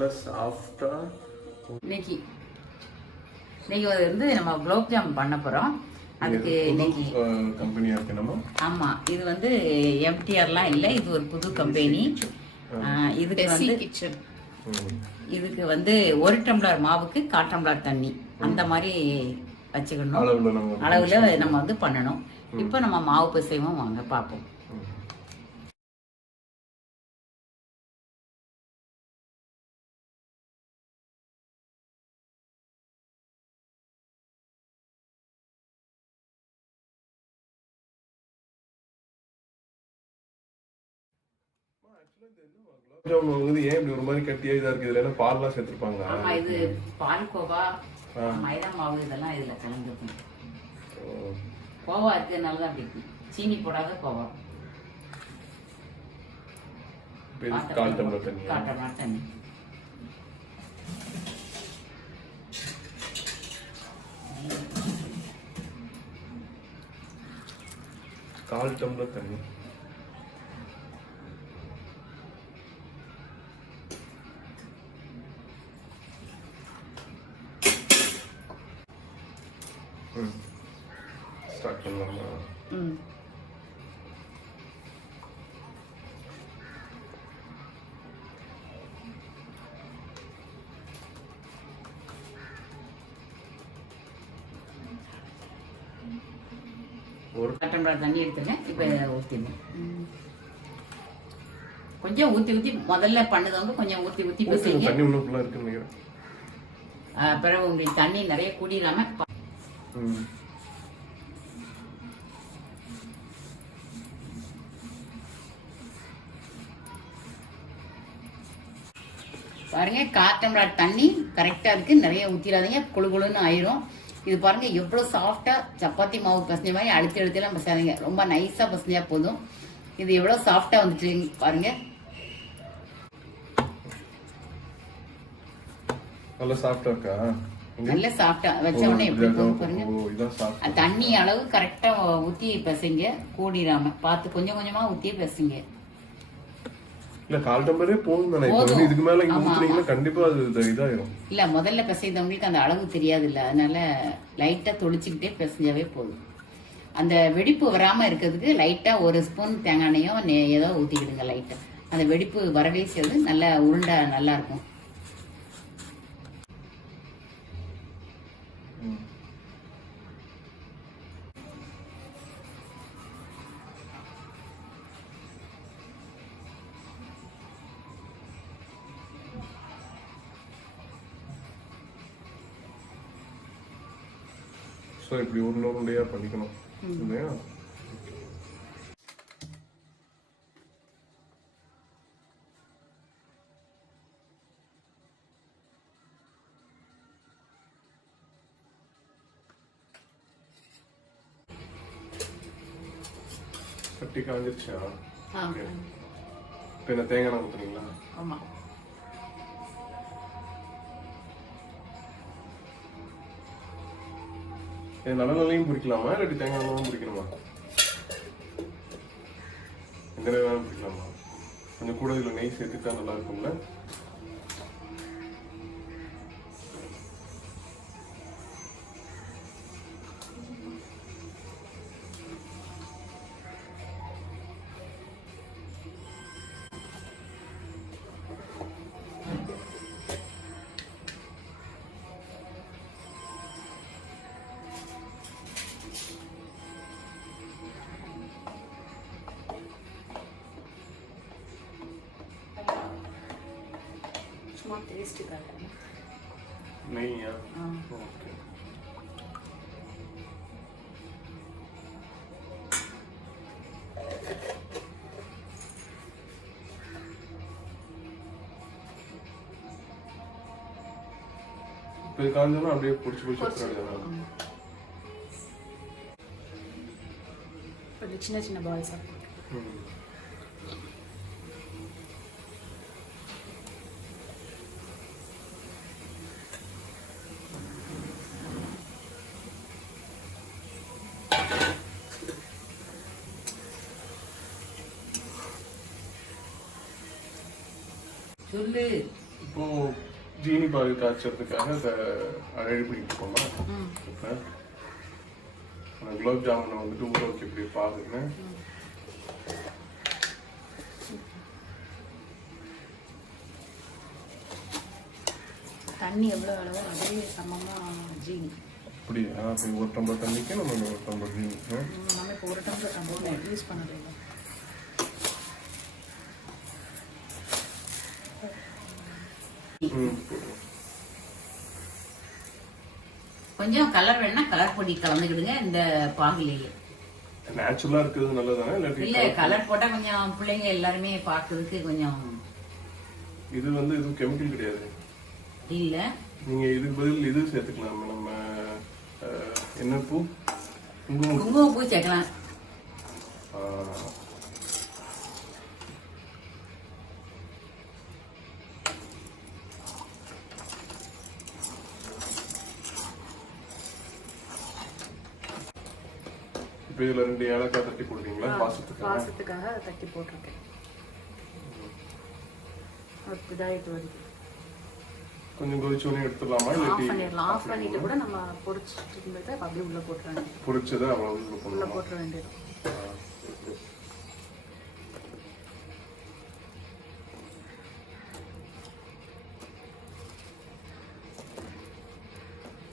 நல்ல சாஃப்டா. இன்னைக்கு வந்து நம்ம குலோப் ஜாம் பண்ண போறோம். அதுக்கு இன்னைக்கு கம்பெனியா இருக்கு நம்ம. ஆமா, இது வந்து எம்டிஆர்லாம் இல்லை, இது ஒரு புது கம்பெனி. இதுக்கு வந்து இதுக்கு வந்து 1 டம்ளர் மாவுக்கு 1/4 டம்ளர் தண்ணி அந்த மாதிரி வச்சுக்கணும். அளவுல நம்ம வந்து பண்ணணும். இப்போ நம்ம மாவு பிசைவோம், வாங்க பார்ப்போம். ஏன் இப்படி ஒரு மாதிரி கட்டியா இதா இருக்கு? இதுல என்ன பால்லாம் சேர்த்திருப்பாங்க? ஆமா, இது பால்கோவா, மைதா மாவு இதெல்லாம் இதுல கலந்துருக்கும். கோவா இருக்கிறதுனால தான் அப்படி சீனி போடாத கோவா. 1/4 டம்ளர் தண்ணி. 1/4 டம்ளர் தண்ணி. கால் டம்ளர் தண்ணி. ஸ்டார்ட் பண்ணலாமா? ஒரு 1/4 டம்ளர் தண்ணி எடுத்துருக்கேன். இப்போ ஊற்றிடுங்க. கொஞ்சம் ஊற்றி ஊற்றி முதல்ல பண்ணுதவங்க கொஞ்சம் ஊற்றி ஊற்றி பேசுங்க. தண்ணி இன்னும் ஃபுல்லாக இருக்குன்னு நினைக்கிறேன். பிறகு உங்களுக்கு தண்ணி நிறைய கூடிடாம பாருங்க. 1/4 டம்ளர் தண்ணி கரெக்டாக இருக்கு. நிறைய ஊற்றிடாதீங்க, குழு குழுன்னு ஆயிரும். இது பாருங்க எவ்வளோ சாஃப்டா சப்பாத்தி மாவு பசஞ்ச மாதிரி அழுத்தி அழுத்திலாம் பசாதீங்க, ரொம்ப நைஸா பசஞ்சா போதும். இது எவ்வளோ சாஃப்டா வந்துச்சு பாருங்க. நல்ல சாஃப்டா இருக்கா? நல்ல சாஃப்டா வச்ச உடனே எப்படி போகும் பாருங்க. தண்ணி அளவு கரெக்டா ஊத்தி பசைங்க, கூடிராம பார்த்து கொஞ்சம் கொஞ்சமா ஊத்தியே பசைங்க. இல்ல 1/4 டம்ளரே போதும் தானே. இப்போ இதுக்கு மேல இங்க ஊத்துறீங்கன்னா கண்டிப்பா அது இதாயிரும். இல்ல முதல்ல பசைதவங்களுக்கு அந்த அளவு தெரியாது இல்ல, அதனால லைட்டா தொளிச்சுக்கிட்டே பசைஞ்சாவே போதும். அந்த வெடிப்பு வராம இருக்கிறதுக்கு லைட்டா 1 ஸ்பூன் தேங்காய் எண்ணெயோ ஏதோ ஊத்திக்கிடுங்க. லைட்டா அந்த வெடிப்பு வரவே செய்யாது, நல்லா உருண்டை நல்லா இருக்கும். ஸோ இப்படி உருண்டையா பண்ணிக்கணும் இல்லையா? கட்டி காஞ்சிருச்சா? இப்போ என்ன தேங்காய் எண்ணெய் ஊற்றுறீங்களா? ஆமா. நல்லெண்ணையும் பிடிக்கலாமா இல்லாட்டி தேங்காய் எண்ணெயும் பிடிக்கணுமா? எந்த வேணாலும் பிடிக்கலாமா? கொஞ்சம் கூட இதில் நெய் சேர்த்துட்டா நல்லா இருக்கும்ல. டேஸ்ட் காட்டணும். நெய்யா? ஓகே. இப்போ இது காஞ்சோன்னா அப்படியே பிடிச்சி வச்சுருக்காங்க. சின்ன சின்ன பால்ஸா. சொல்லு. இப்போ ஜீனி பாகு காய்ச்சறதுக்காக அதை ரெடி பண்ணிட்டு இருக்கோமா இப்போ குலாப் ஜாமுனை வந்துட்டு ஊற வைக்க எப்படி பாகுன்னு தண்ணி எவ்வளோ அளவோ அதே சமமாக ஜீனி. அப்படியா? அப்போ ஒரு டம்ளர் தண்ணிக்கு நம்ம ஒரு டம்ளர் ஜீனி. நம்ம இப்போ ஒரு டம்ளர் யூஸ் பண்ணது இல்லை. கொஞ்சம் கலர் வேணா கலர் பொடி கலந்துக்கிடுங்க இந்த பாகுலேயே. நேச்சுரலா இருக்கிறது நல்லதானே இல்லாட்டி இல்ல கலர் போட்டா கொஞ்சம் பிள்ளைங்க எல்லாருமே பார்க்கிறதுக்கு கொஞ்சம் இது வந்து இது கெமிக்கல் கிடையாது. இல்ல நீங்க இதுக்கு பதில் இது சேர்த்துக்கலாம். நம்ம என்ன பூ? குங்குமப்பூ சேர்க்கலாம். இப்போ இதுல 2 ஏலக்காய் தட்டி போடுவீங்களா? வாசத்துக்காக தட்டி போட்டிருக்கேன். இதாயிட்டு வருது. கொஞ்சம் கொதிச்சோடனே எடுத்துடலாமா? ஆஃப் பண்ணிடலாம். ஆஃப் பண்ணிட்டு கூட நம்ம பொரிச்சிட்டு இருந்ததை அப்படியே உள்ள போட்டுற வேண்டியது. பொரிச்சதை அவ்வளோ உள்ள போட்டுற வேண்டியது.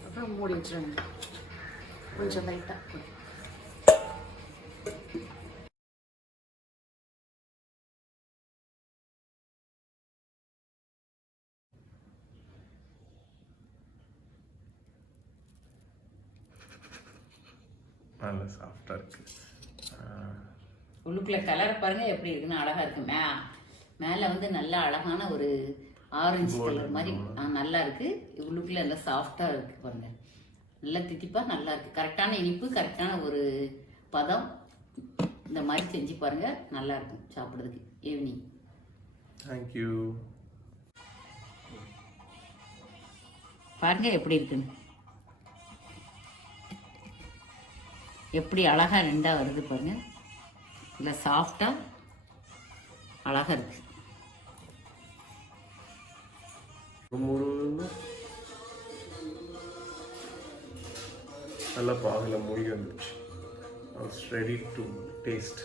அப்புறம் மூடி வச்சிருங்க. கொஞ்சம் லைட்டாக நல்ல சாஃப்டா இருக்கு. உள்ளுக்குள்ள கலர் பாருங்க எப்படி இருக்குன்னு அழகா இருக்கு. மேல வந்து நல்ல அழகான ஒரு ஆரஞ்சு கலர் மாதிரி நல்லா இருக்கு. உள்ளுக்குள்ள நல்லா சாஃப்டா இருக்கு பாருங்க. நல்லா தித்திப்பா நல்லா இருக்கு. கரெக்டான இனிப்பு, கரெக்டான ஒரு பதம். இந்த மாதிரி செஞ்சு பாருங்க, நல்லா இருக்கும் சாப்பிட்றதுக்கு ஈவினிங். தேங்க்யூ. பாருங்க எப்படி இருக்குன்னு, எப்படி அழகா ரெண்டா வருது பாருங்க. இல்லை சாஃப்டா அழகா இருக்கு. நல்லா பாகுல மூழ்கி வந்துச்சு. I was ready to taste.